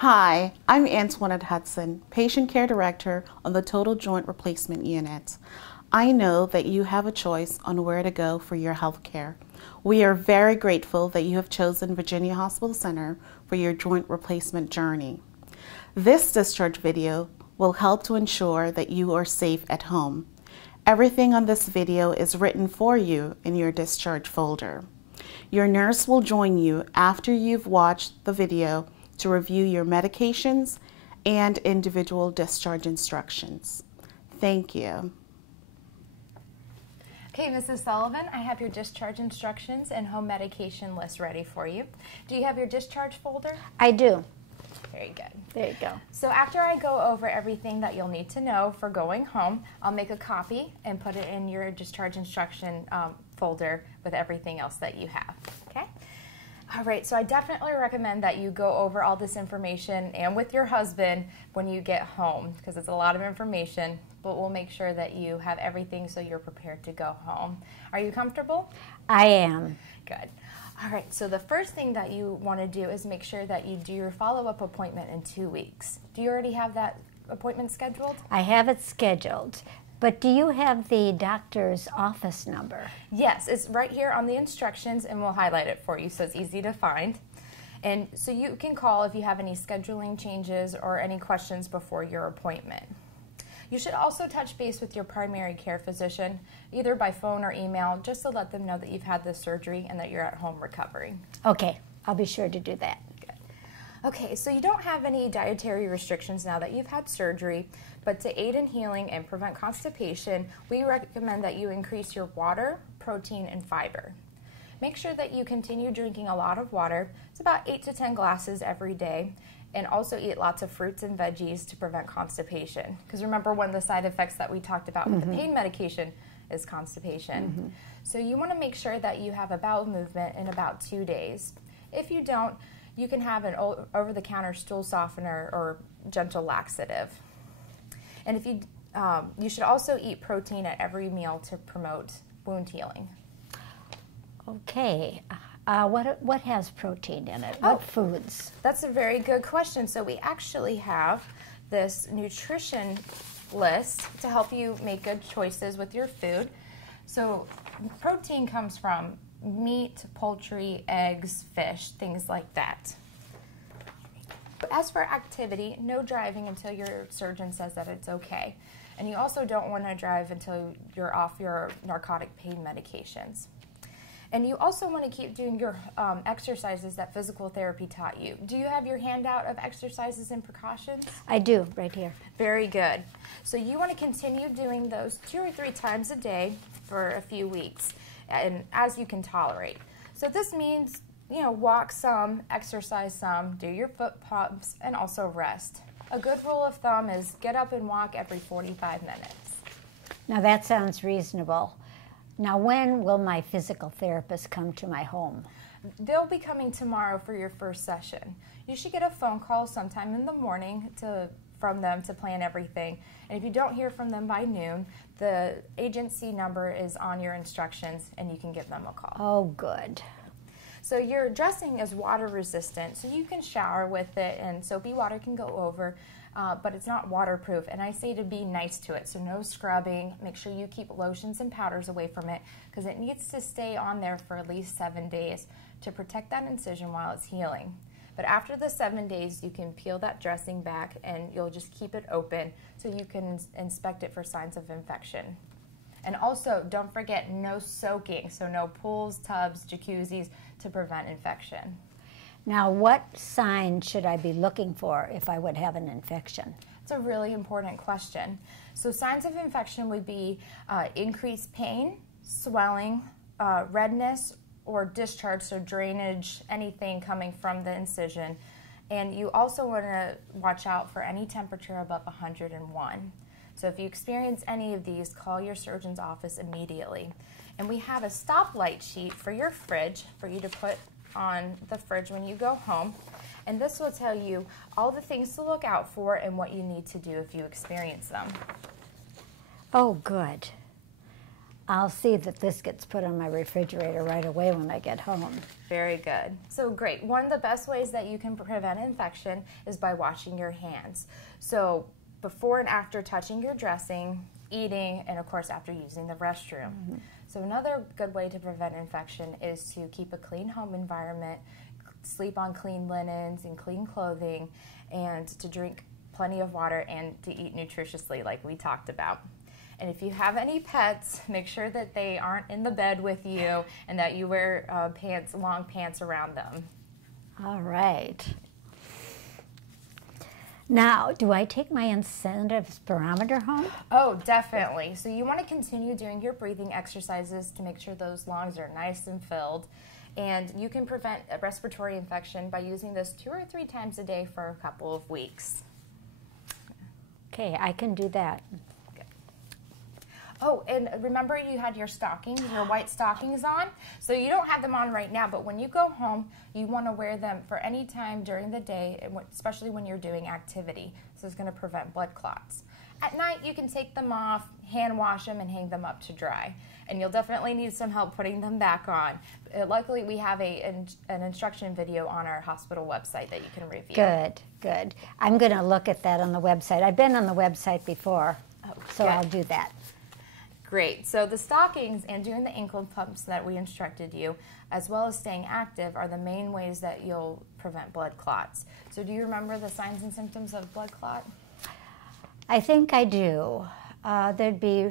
Hi, I'm Antoinette Hudson, Patient Care Director on the Total Joint Replacement Unit. I know that you have a choice on where to go for your health care. We are very grateful that you have chosen Virginia Hospital Center for your joint replacement journey. This discharge video will help to ensure that you are safe at home. Everything on this video is written for you in your discharge folder. Your nurse will join you after you've watched the video to review your medications and individual discharge instructions. Thank you. Okay, Mrs. Sullivan, I have your discharge instructions and home medication list ready for you. Do you have your discharge folder? I do. Very good. There you go. So after I go over everything that you'll need to know for going home, I'll make a copy and put it in your discharge instruction folder with everything else that you have, okay? All right, so I definitely recommend that you go over all this information and with your husband when you get home, because it's a lot of information, but we'll make sure that you have everything so you're prepared to go home. Are you comfortable? I am. Good. All right, so the first thing that you want to do is make sure that you do your follow-up appointment in 2 weeks. Do you already have that appointment scheduled? I have it scheduled. But do you have the doctor's office number? Yes, it's right here on the instructions, and we'll highlight it for you so it's easy to find. And so you can call if you have any scheduling changes or any questions before your appointment. You should also touch base with your primary care physician, either by phone or email, just to let them know that you've had the surgery and that you're at home recovering. Okay, I'll be sure to do that. Good. Okay, so you don't have any dietary restrictions now that you've had surgery, but to aid in healing and prevent constipation, we recommend that you increase your water, protein, and fiber. Make sure that you continue drinking a lot of water. It's about 8 to 10 glasses every day. And also eat lots of fruits and veggies to prevent constipation. Because remember, one of the side effects that we talked about with the pain medication is constipation. So you want to make sure that you have a bowel movement in about 2 days. If you don't, you can have an over-the-counter stool softener or gentle laxative. And if you should also eat protein at every meal to promote wound healing. Okay. What has protein in it? What foods? That's a very good question. So we actually have this nutrition list to help you make good choices with your food. So protein comes from meat, poultry, eggs, fish, things like that. As for activity, no driving until your surgeon says that it's okay. And you also don't want to drive until you're off your narcotic pain medications. And you also want to keep doing your exercises that physical therapy taught you. Do you have your handout of exercises and precautions? I do, right here. Very good. So you want to continue doing those 2 or 3 times a day for a few weeks, and as you can tolerate. So this means, you know, walk some, exercise some, do your foot pumps, and also rest. A good rule of thumb is get up and walk every 45 minutes. Now that sounds reasonable. Now, when will my physical therapist come to my home? They'll be coming tomorrow for your first session. You should get a phone call sometime in the morning from them to plan everything. And if you don't hear from them by noon, the agency number is on your instructions and you can give them a call. Oh, good. So your dressing is water resistant, so you can shower with it and soapy water can go over. But it's not waterproof, and I say to be nice to it, so no scrubbing. Make sure you keep lotions and powders away from it because it needs to stay on there for at least 7 days to protect that incision while it's healing. But after the 7 days, you can peel that dressing back and you'll just keep it open so you can inspect it for signs of infection. And also, don't forget no soaking, so no pools, tubs, jacuzzis to prevent infection. Now, what sign should I be looking for if I would have an infection? It's a really important question. So signs of infection would be increased pain, swelling, redness, or discharge, so drainage, anything coming from the incision. And you also want to watch out for any temperature above 101. So if you experience any of these, call your surgeon's office immediately. And we have a stoplight sheet for your fridge for you to put on the fridge when you go home, and this will tell you all the things to look out for and what you need to do if you experience them. Oh, good. I'll see that this gets put on my refrigerator right away when I get home. Very good. So great. One of the best ways that you can prevent infection is by washing your hands. So before and after touching your dressing, eating, and of course after using the restroom. So another good way to prevent infection is to keep a clean home environment, sleep on clean linens and clean clothing, and to drink plenty of water and to eat nutritiously like we talked about. And if you have any pets, make sure that they aren't in the bed with you and that you wear long pants around them. All right. Now, do I take my incentive spirometer home? Oh, definitely. So you want to continue doing your breathing exercises to make sure those lungs are nice and filled. And you can prevent a respiratory infection by using this 2 or 3 times a day for a couple of weeks. Okay, I can do that. Oh, and remember you had your stockings, your white stockings on? So you don't have them on right now, but when you go home, you want to wear them for any time during the day, especially when you're doing activity. So it's going to prevent blood clots. At night, you can take them off, hand wash them, and hang them up to dry. And you'll definitely need some help putting them back on. Luckily, we have an instruction video on our hospital website that you can review. Good, good. I'm going to look at that on the website. I've been on the website before, so good. I'll do that. Great. So the stockings and doing the ankle pumps that we instructed you, as well as staying active, are the main ways that you'll prevent blood clots. So do you remember the signs and symptoms of blood clot? I think I do. There'd be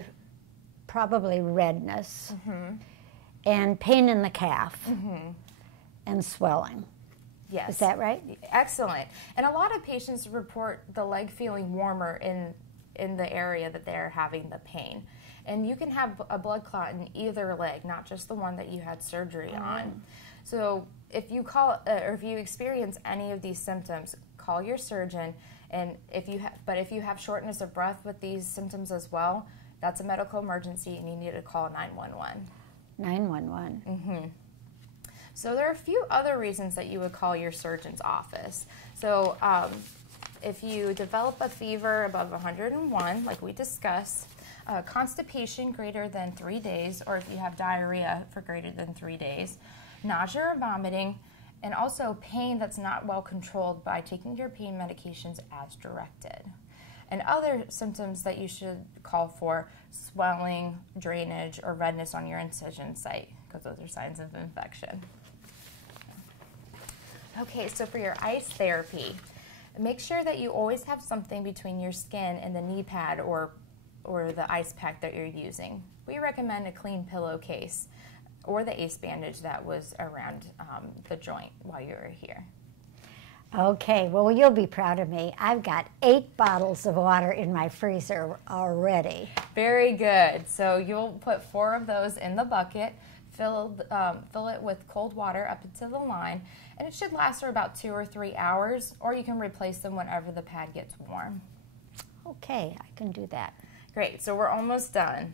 probably redness and pain in the calf and swelling. Yes. Is that right? Excellent. And a lot of patients report the leg feeling warmer in the area that they're having the pain. And you can have a blood clot in either leg, not just the one that you had surgery on. So if you if you experience any of these symptoms, call your surgeon. And if you have shortness of breath with these symptoms as well, that's a medical emergency and you need to call 911. 911. So there are a few other reasons that you would call your surgeon's office. So if you develop a fever above 101, like we discussed, constipation greater than 3 days, or if you have diarrhea for greater than 3 days, nausea or vomiting, and also pain that's not well controlled by taking your pain medications as directed. And other symptoms that you should call for: swelling, drainage, or redness on your incision site, because those are signs of infection. Okay, so for your ice therapy, make sure that you always have something between your skin and the knee pad or the ice pack that you're using. We recommend a clean pillowcase or the ACE bandage that was around the joint while you were here. Okay, well, you'll be proud of me. I've got 8 bottles of water in my freezer already. Very good. So you'll put 4 of those in the bucket, fill it with cold water up to the line, and it should last for about 2 or 3 hours, or you can replace them whenever the pad gets warm. Okay, I can do that. Great, so we're almost done.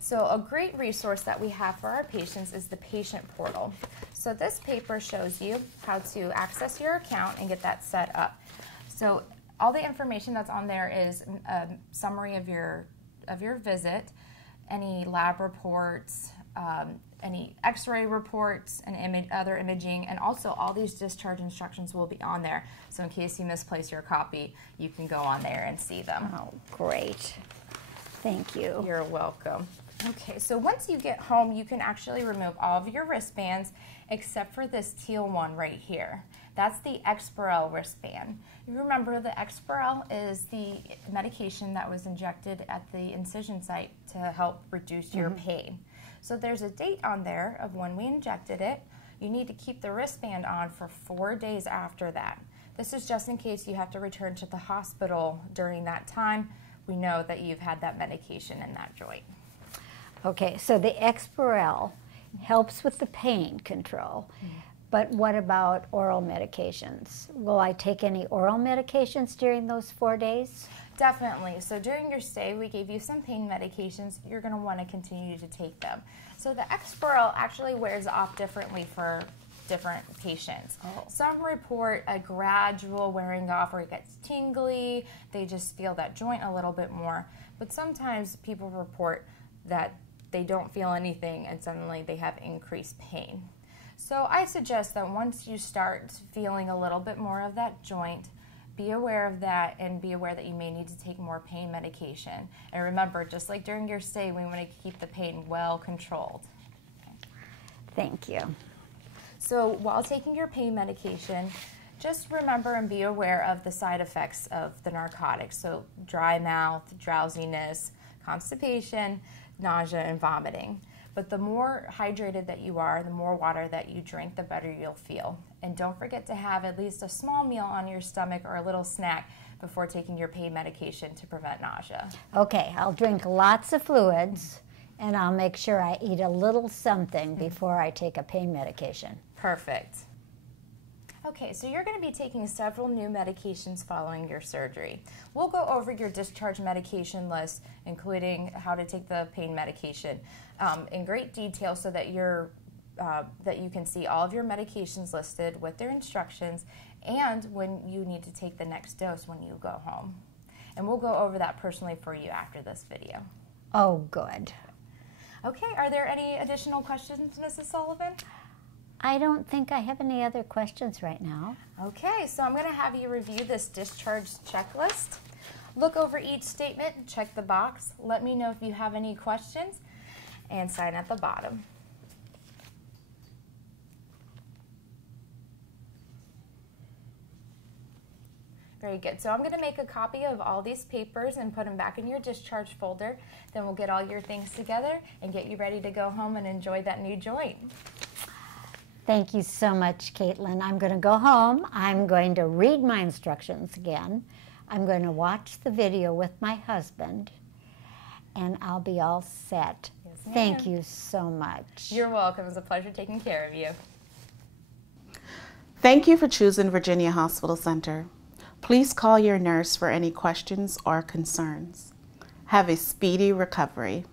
So a great resource that we have for our patients is the patient portal. So this paper shows you how to access your account and get that set up. So all the information that's on there is a summary of your visit, any lab reports, any x-ray reports, and other imaging, and also all these discharge instructions will be on there. So in case you misplace your copy, you can go on there and see them. Oh, great. Thank you. You're welcome. Okay, so once you get home, you can actually remove all of your wristbands except for this teal one right here. That's the Exparel wristband. You remember the Exparel is the medication that was injected at the incision site to help reduce your pain. So there's a date on there of when we injected it. You need to keep the wristband on for 4 days after that. This is just in case you have to return to the hospital during that time. We know that you've had that medication in that joint. Okay, so the Exparel helps with the pain control, but what about oral medications? Will I take any oral medications during those 4 days? Definitely. So during your stay, we gave you some pain medications. You're going to want to continue to take them. So the Exparel actually wears off differently for different patients. Some report a gradual wearing off where it gets tingly, they just feel that joint a little bit more, but sometimes people report that they don't feel anything and suddenly they have increased pain. So I suggest that once you start feeling a little bit more of that joint, be aware of that and be aware that you may need to take more pain medication. And remember, just like during your stay, we want to keep the pain well controlled. Thank you. So while taking your pain medication, just remember and be aware of the side effects of the narcotics. So dry mouth, drowsiness, constipation, nausea, and vomiting. But the more hydrated that you are, the more water that you drink, the better you'll feel. And don't forget to have at least a small meal on your stomach or a little snack before taking your pain medication to prevent nausea. Okay, I'll drink lots of fluids, and I'll make sure I eat a little something before I take a pain medication. Perfect. Okay, so you're going to be taking several new medications following your surgery. We'll go over your discharge medication list, including how to take the pain medication, in great detail so that you can see all of your medications listed with their instructions and when you need to take the next dose when you go home. And we'll go over that personally for you after this video. Oh, good. Okay, are there any additional questions, Mrs. Sullivan? I don't think I have any other questions right now. Okay, so I'm going to have you review this discharge checklist. Look over each statement, check the box, let me know if you have any questions, and sign at the bottom. Very good. So I'm going to make a copy of all these papers and put them back in your discharge folder. Then we'll get all your things together and get you ready to go home and enjoy that new joint. Thank you so much, Caitlin. I'm going to go home. I'm going to read my instructions again. I'm going to watch the video with my husband, and I'll be all set. Yes, ma'am. Thank you so much. You're welcome. It was a pleasure taking care of you. Thank you for choosing Virginia Hospital Center. Please call your nurse for any questions or concerns. Have a speedy recovery.